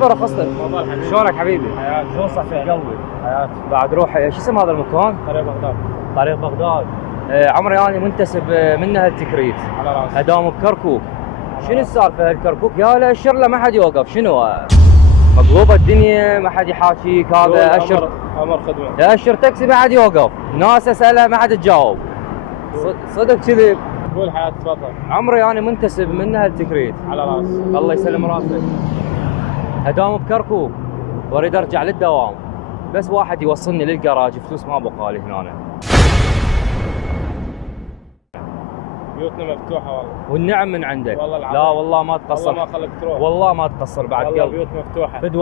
برخص لك. تفضل حبيبي. شلونك حبيبي؟ حياتي. شلون صحتك؟ قلبي. حياتي. بعد روح شو اسم هذا المكان؟ طريق بغداد. طريق بغداد. عمري انا منتسب منها التكريت. على راسي. اداوم بكركوك. شنو السالفه الكركوك؟ يا لا اشر له ما حد يوقف، شنو مقلوبه الدنيا، ما حد يحاكيك. هذا اشر امر خدمه. اشر تاكسي ما حد يوقف، ناس اسالها ما حد تجاوب. صدق كذب. قول حياتي تفضل. عمري انا منتسب منها التكريت. على راسي. الله يسلم راسك. اداوم بكركوك واريد ارجع للدوام، بس واحد يوصلني للجراج، فلوس ما بقالي هنا. بيوتنا مفتوحه والله. والنعم من عندك. والله العظيم. لا والله ما تقصر. والله ما خليك تروح. والله ما تقصر بعد والله قلب. بيوت مفتوحه. فدوى